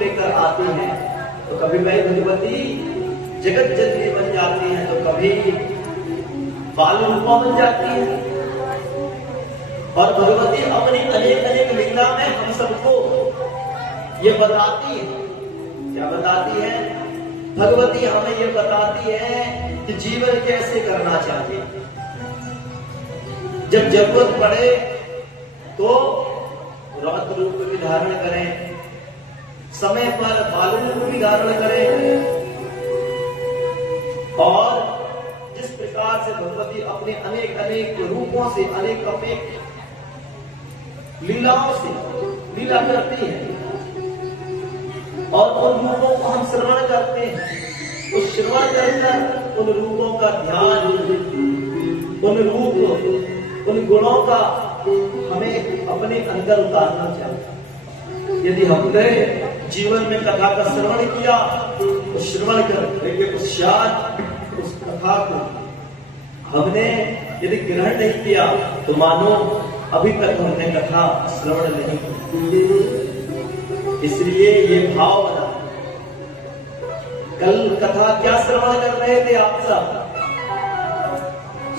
लेकर आती हैं तो कभी मैं भगवती जगत जननी बन जाती हैं, तो कभी बाल रूपा बन जाती है। और भगवती अपनी अनेक अनेक लीला में हम सबको ये बताती है। क्या बताती है? भगवती हमें ये बताती है कि जीवन कैसे करना चाहिए। जब जरूरत पड़े तो रौद्र रूप भी धारण करें, समय पर बाल रूप भी धारण करें, और जिस प्रकार से भगवती अपने अनेक अनेक रूपों से, अनेक अनेक लीलाओं से लीला करती है, और उन रूपों को हम श्रवण करते हैं। उस श्रवण कर उन रूपों का ध्यान, उन रूप, उन गुणों का हमें अपने अंदर उतारना चाहिए। यदि हमने जीवन में कथा का श्रवण किया तो श्रवण करने के पश्चात उस कथा को हमने यदि ग्रहण नहीं किया तो मानो अभी तक हमने कथा श्रवण नहीं की। इसलिए ये भाव बना। कल कथा क्या श्रवण कर रहे थे आप सब?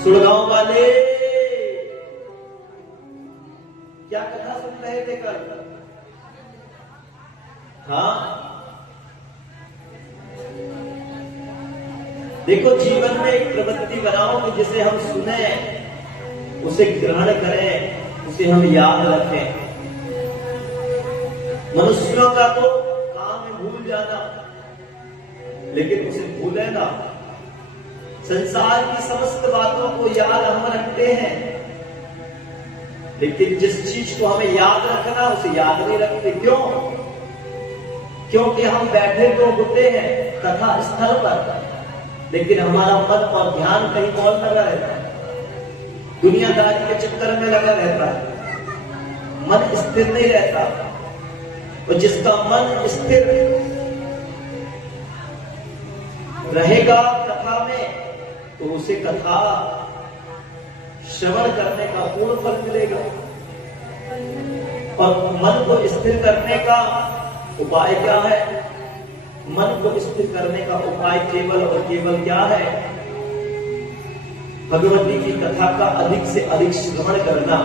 सुड़गांव वाले क्या कथा सुन रहे थे कल? हाँ, देखो जीवन में एक प्रवृत्ति बनाओ कि जिसे हम सुने, उसे ग्रहण करें, उसे हम याद रखें। मनुष्यों का तो काम है भूल जाना, लेकिन उसे भूले ना। संसार की समस्त बातों को याद हम रखते हैं, लेकिन जिस चीज को हमें याद रखना उसे याद नहीं रखते। क्यों? क्योंकि हम बैठे तो होते हैं कथा स्थल पर, लेकिन हमारा मन और ध्यान कहीं और लगा रहता है, दुनियादारी के चक्कर में लगा रहता है, मन स्थिर नहीं रहता। और जिसका मन स्थिर रहेगा कथा में, तो उसे कथा श्रवण करने का पूर्ण फल मिलेगा। और मन को स्थिर करने का उपाय क्या है? मन को स्थिर करने का उपाय केवल और केवल क्या है? भगवती की कथा का अधिक से अधिक श्रवण करना।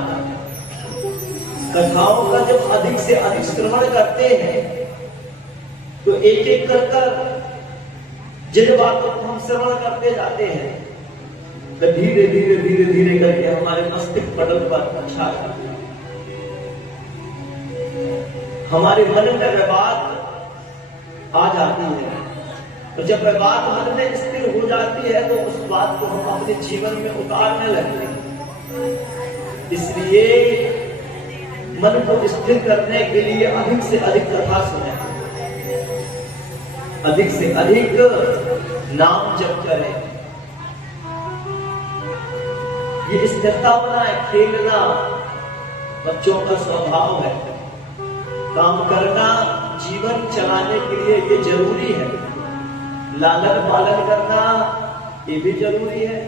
कथाओं का जब अधिक से अधिक श्रवण करते हैं तो एक एक कर जिन बातों को हम श्रवण करते जाते हैं तो धीरे धीरे धीरे धीरे करके हमारे मस्तिष्क पटल पर अच्छा हमारे मन में वह बात आ जाती है। तो जब वह बात मन में स्थिर हो जाती है तो उस बात को हम अपने जीवन में उतारने लगते हैं। इसलिए मन को स्थिर करने के लिए अधिक से अधिक कथा सुने, अधिक से अधिक नाम जप करें। ये स्थिरता बनाए। खेलना बच्चों का स्वभाव है, काम करना जीवन चलाने के लिए ये जरूरी है, लालन पालन करना ये भी जरूरी है,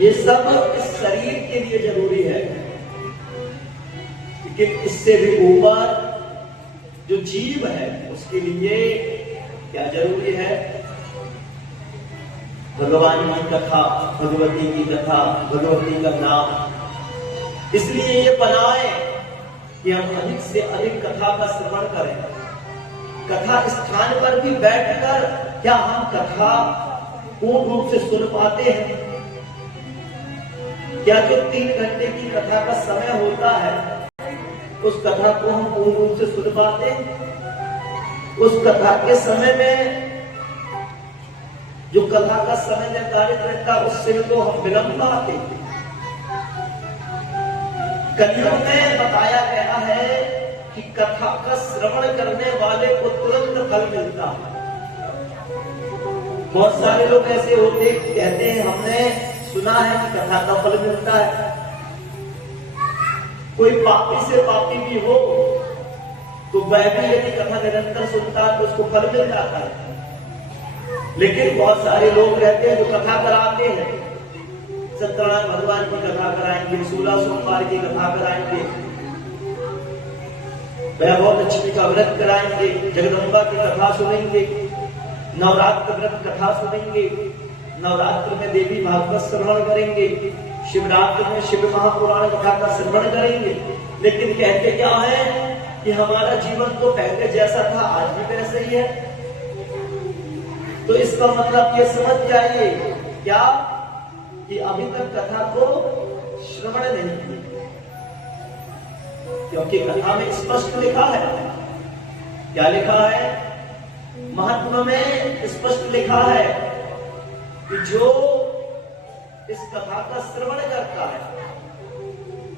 ये सब इस शरीर के लिए जरूरी है। लेकिन इससे भी ऊपर जो जीव है उसके लिए क्या जरूरी है? भगवान की कथा, भगवती की कथा, भगवती का नाम। इसलिए ये बनाए कि हम अधिक से अधिक कथा का श्रवण करें। कथा स्थान पर भी बैठकर क्या हम कथा पूर्ण रूप से सुन पाते हैं? क्या जो 3 घंटे की कथा का समय होता है उस कथा को हम पूर्ण रूप से सुन पाते हैं? उस कथा के समय में जो कथा का समय निर्धारित रहता है उससे तो हम विलंब आते। कलियुग में बताया गया है कि कथा का श्रवण करने वाले को तुरंत फल मिलता है। बहुत सारे लोग ऐसे होते कहते हैं हमने सुना है कि कथा का फल मिलता है। कोई पापी से पापी भी हो तो वह भी यदि कथा निरंतर सुनता है तो उसको फल मिल जाता है। लेकिन बहुत सारे लोग रहते हैं जो कथा कराते हैं, सत्यनारायण भगवान की कथा कराएंगे, 16 सोमवार की कथा कराएंगे, वैभव लक्ष्मी का व्रत कराएंगे, जगदम्बा की कथा सुनेंगे, नवरात्र व्रत कथा सुनेंगे, नवरात्र में देवी भागवत श्रवण करेंगे, शिवरात्रि में शिव महापुराण कथा का श्रवण करेंगे। लेकिन कहते क्या है कि हमारा जीवन तो पहले जैसा था आज भी वैसे ही है। तो इसका मतलब ये समझ जाइए क्या कि अभी तक कथा को श्रवण नहीं किया, क्योंकि कथा में स्पष्ट लिखा है। क्या लिखा है? महात्मा में स्पष्ट लिखा है कि जो इस कथा का श्रवण करता है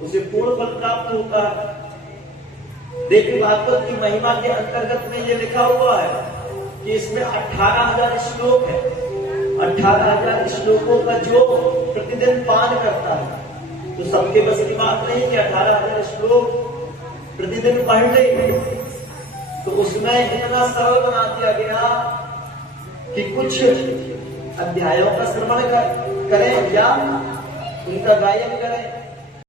उसे पूर्ण फल प्राप्त होता है। देवी भागवत की महिमा के अंतर्गत में यह लिखा हुआ है कि इसमें 18,000 श्लोक है। 18,000 श्लोकों का जो प्रतिदिन पान करता है, तो सबके बस की बात नहीं कि 18,000 श्लोक प्रतिदिन पढ़ ले। तो उसमें इतना सरल बना दिया गया कि कुछ अध्यायों का श्रवण करें या उनका गायन करें,